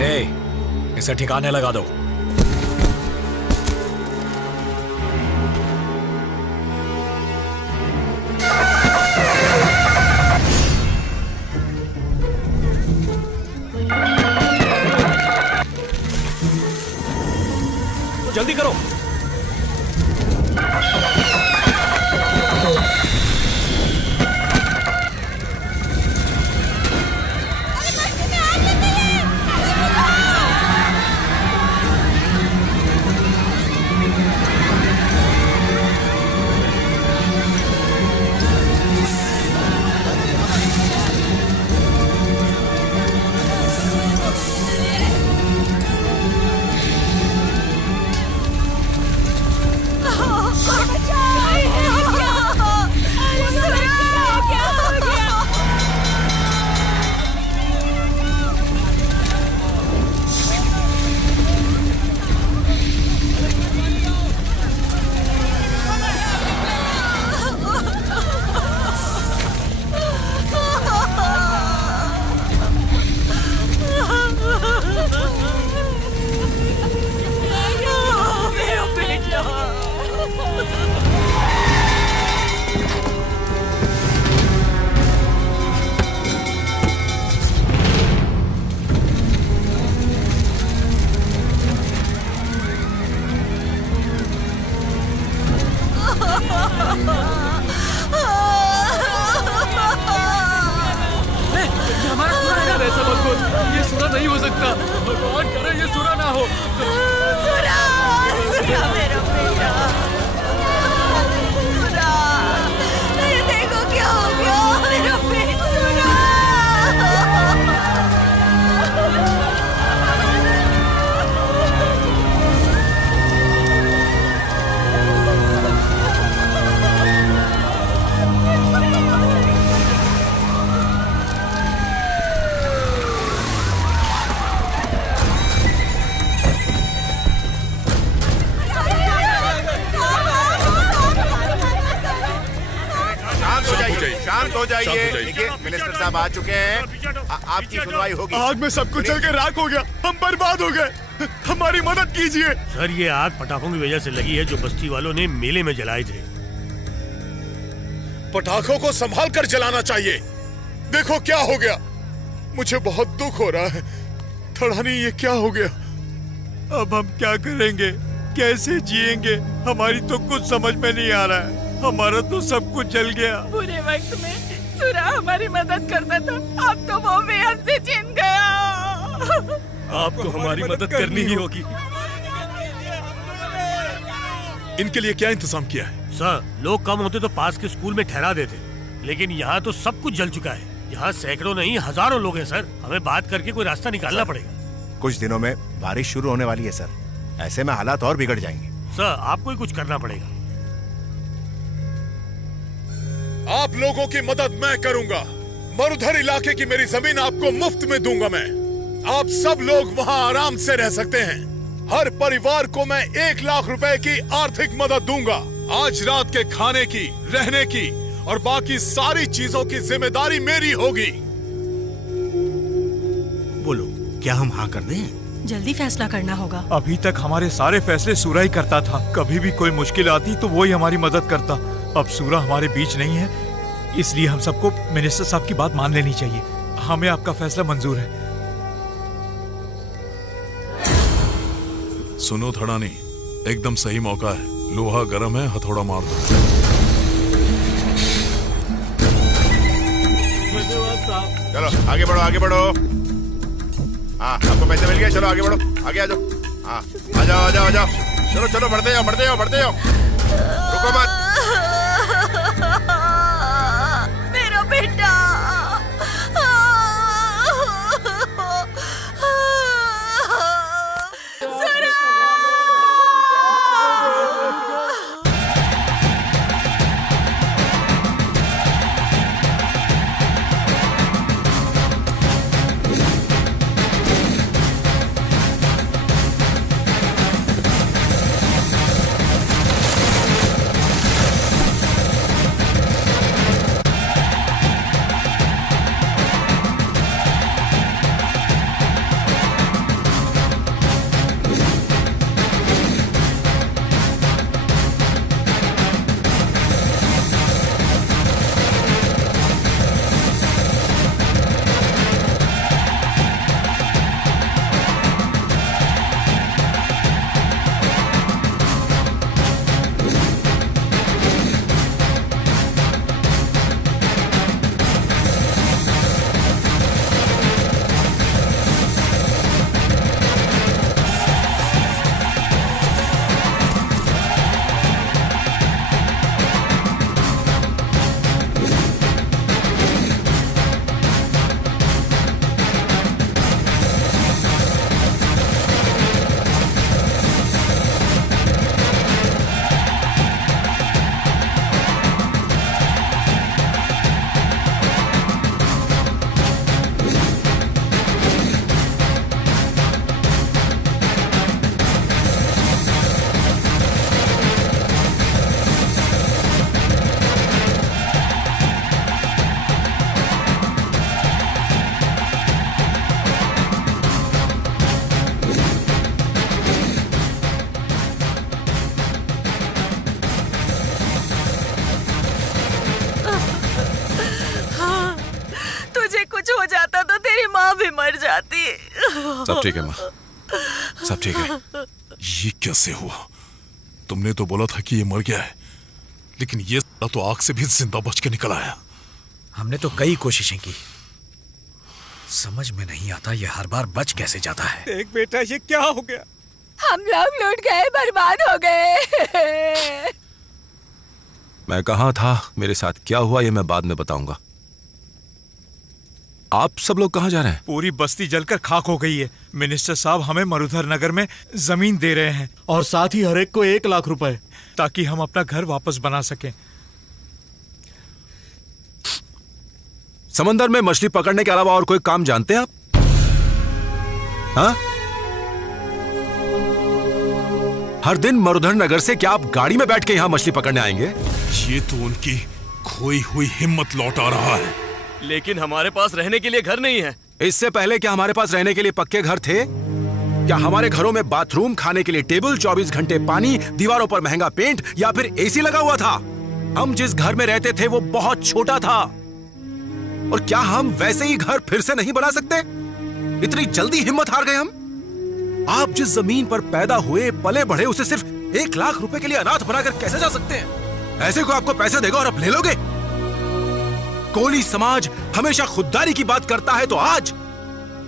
इसे ठिकाने लगा दो। जल्दी करो। ये सुरा नहीं हो सकता। भगवान करे ये सुरा ना हो। सुरा, सुरा मेरा बेटा। सुरा, ये देखो क्या हो गया मेरा बेटा। सुरा। शांत हो जाइए। देखिए मिनिस्टर साहब आ चुके हैं, आपकी सुनवाई होगी। आग में सब कुछ जल के राख हो गया, हम बर्बाद हो गए, हमारी मदद कीजिए। सर ये आग पटाखों की वजह से लगी है जो बस्ती वालों ने मेले में जलाए थे। पटाखों को संभाल कर जलाना चाहिए। देखो क्या हो गया, मुझे बहुत दुख हो रहा है। थड़ानी ये क्या हो गया? अब हम क्या करेंगे, कैसे जिएंगे? हमारी तो कुछ समझ में नहीं आ रहा है। हमारा तो सब कुछ जल गया। बुरे वक्त में सुरा हमारी मदद करता था, अब तो वो भी हमसे छिन गया। आपको हमारी मदद करनी ही होगी। इनके लिए क्या इंतजाम किया है? सर लोग कम होते तो पास के स्कूल में ठहरा देते, लेकिन यहाँ तो सब कुछ जल चुका है। यहाँ सैकड़ों नहीं हजारों लोग हैं सर। हमें बात करके कोई रास्ता निकालना पड़ेगा। कुछ दिनों में बारिश शुरू होने वाली है सर, ऐसे में हालात और बिगड़ जाएंगे। सर आपको ही कुछ करना पड़ेगा। आप लोगों की मदद मैं करूंगा। मरुधर इलाके की मेरी जमीन आपको मुफ्त में दूंगा मैं। आप सब लोग वहां आराम से रह सकते हैं। हर परिवार को मैं 1 लाख रुपए की आर्थिक मदद दूंगा। आज रात के खाने की, रहने की और बाकी सारी चीजों की जिम्मेदारी मेरी होगी। बोलो, क्या हम हाँ कर दें? जल्दी फैसला करना होगा। अभी तक हमारे सारे फैसले सूरा ही करता था। कभी भी कोई मुश्किल आती तो वो ही हमारी मदद करता। अब सूरा हमारे बीच नहीं है, इसलिए हम सबको मिनिस्टर साहब की बात मान लेनी चाहिए। हमें आपका फैसला मंजूर है। सुनो थड़ानी, एकदम सही मौका है। लोहा गर्म है, हथौड़ा मार दो। चलो आगे बढ़ो, आगे बढ़ो। हाँ आपको पैसे मिल गए, चलो आगे बढ़ो, आगे आ जाओ। हाँ आ जाओ, आ जाओ, आ जाओ। चलो चलो बढ़ते जाओ, बढ़ते जाओ, बढ़ते जाओ, रुको मत। मेरा बेटा। कुछ हो जाता तो तेरी माँ भी मर जाती। सब ठीक है माँ, सब ठीक है। ये कैसे हुआ? तुमने तो बोला था कि ये मर गया है, लेकिन ये तो आग से भी जिंदा बच के निकल आया। हमने तो कई कोशिशें की, समझ में नहीं आता ये हर बार बच कैसे जाता है। देख बेटा, ये क्या हो गया? हम लोग लूट गए, बर्बाद हो गए। मैं कहाँ था, मेरे साथ क्या हुआ, ये मैं बाद में बताऊंगा। आप सब लोग कहाँ जा रहे हैं? पूरी बस्ती जलकर खाक हो गई है। मिनिस्टर साहब हमें मरुधर नगर में जमीन दे रहे हैं और साथ ही हर एक को 1 लाख रुपए, ताकि हम अपना घर वापस बना सकें। समंदर में मछली पकड़ने के अलावा और कोई काम जानते हैं आप? हाँ? हर दिन मरुधर नगर से क्या आप गाड़ी में बैठ के यहां मछली पकड़ने आएंगे? ये तो उनकी खोई हुई हिम्मत लौटा रहा है। लेकिन हमारे पास रहने के लिए घर नहीं है। इससे पहले क्या हमारे पास रहने के लिए पक्के घर थे? क्या हमारे घरों में बाथरूम, खाने के लिए टेबल, 24 घंटे पानी, दीवारों पर महंगा पेंट या फिर एसी लगा हुआ था? हम जिस घर में रहते थे वो बहुत छोटा था। और क्या हम वैसे ही घर फिर से नहीं बना सकते? इतनी जल्दी हिम्मत हार गए हम? आप जिस जमीन पर पैदा हुए, पले बढ़े, उसे सिर्फ 1 लाख रुपए के लिए अनाथ बनाकर कैसे जा सकते हैं? ऐसे को आपको पैसे देगा और आप ले लोगे? कोली समाज हमेशा खुददारी की बात करता है, तो आज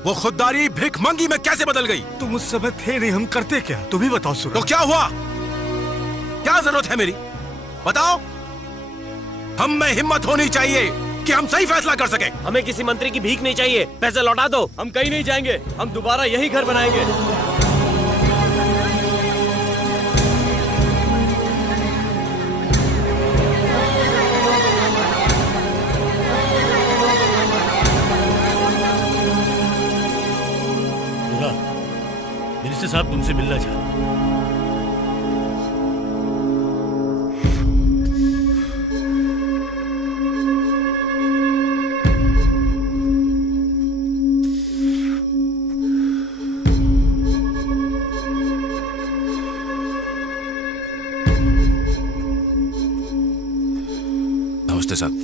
वो खुददारी भिखमंगी में कैसे बदल गई? तुम उस समय थे नहीं, हम करते क्या? तुम ही बताओ सूरज। तो क्या हुआ? क्या जरूरत है मेरी? बताओ। हम में हिम्मत होनी चाहिए कि हम सही फैसला कर सके। हमें किसी मंत्री की भीख नहीं चाहिए, पैसे लौटा दो। हम कहीं नहीं जाएंगे, हम दोबारा यही घर बनाएंगे। मिनिस्टर साहब तुमसे मिलना चाहते हैं। नमस्ते साहब।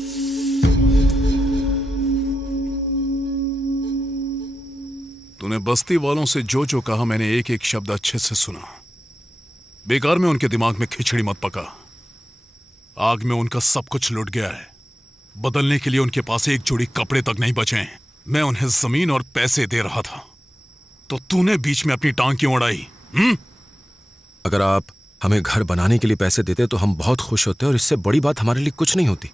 तूने बस्ती वालों से जो जो कहा, मैंने एक एक शब्द अच्छे से सुना। बेकार में उनके दिमाग में खिचड़ी मत पका। आग में उनका सब कुछ लुट गया है। बदलने के लिए उनके पास एक जोड़ी कपड़े तक नहीं बचे हैं। मैं उन्हें जमीन और पैसे दे रहा था, तो तूने बीच में अपनी टांग क्यों अड़ाई? अगर आप हमें घर बनाने के लिए पैसे देते तो हम बहुत खुश होते और इससे बड़ी बात हमारे लिए कुछ नहीं होती।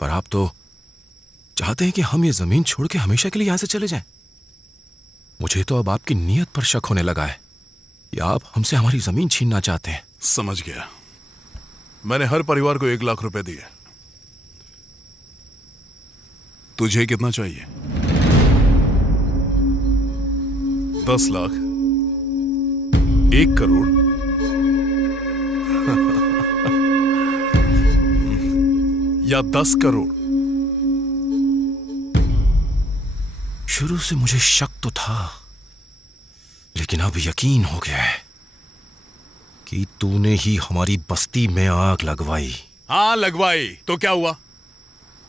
पर आप तो चाहते हैं कि हम ये जमीन छोड़ के हमेशा के लिए यहां से चले जाएं। मुझे तो अब आपकी नीयत पर शक होने लगा है कि आप हमसे हमारी जमीन छीनना चाहते हैं। समझ गया। मैंने हर परिवार को 1 लाख रुपए दिए। तुझे कितना चाहिए? 10 लाख? 1 करोड़? या 10 करोड़? शुरू से मुझे शक तो था, लेकिन अब यकीन हो गया है कि तूने ही हमारी बस्ती में आग लगवाई। हाँ, लगवाई। तो क्या हुआ?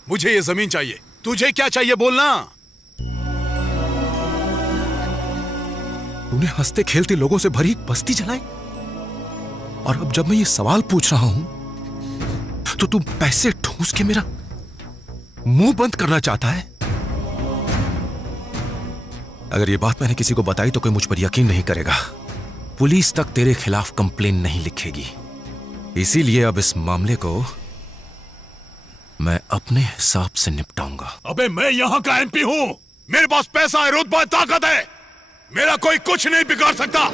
मुझे ये जमीन चाहिए। तुझे क्या चाहिए बोलना। तूने हंसते खेलते लोगों से भरी एक बस्ती जलाई, और अब जब मैं ये सवाल पूछ रहा हूं तो तू पैसे ठूस के मेरा मुंह बंद करना चाहता है। अगर ये बात मैंने किसी को बताई तो कोई मुझ पर यकीन नहीं करेगा। पुलिस तक तेरे खिलाफ कंप्लेन नहीं लिखेगी। इसीलिए अब इस मामले को मैं अपने हिसाब से निपटाऊंगा। अबे मैं यहां का एमपी हूं। मेरे पास पैसा है, रुतबा है, ताकत है। मेरा कोई कुछ नहीं बिगाड़ सकता।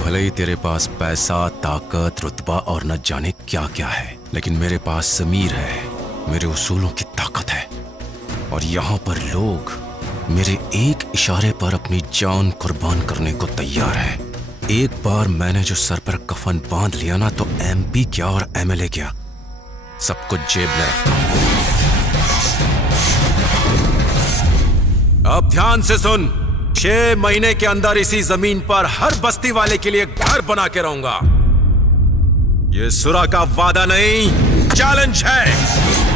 भले ही तेरे पास पैसा, ताकत, रुतबा और न जाने क्या क्या है, लेकिन मेरे पास ज़मीर है, मेरे उसूलों की ताकत है। और यहां पर लोग मेरे एक इशारे पर अपनी जान कुर्बान करने को तैयार है। एक बार मैंने जो सर पर कफन बांध लिया ना, तो एमपी क्या और एमएलए क्या, सब कुछ जेब में रखता हूं। अब ध्यान से सुन, 6 महीने के अंदर इसी जमीन पर हर बस्ती वाले के लिए घर बना के रहूंगा। ये सुरा का वादा नहीं, चैलेंज है।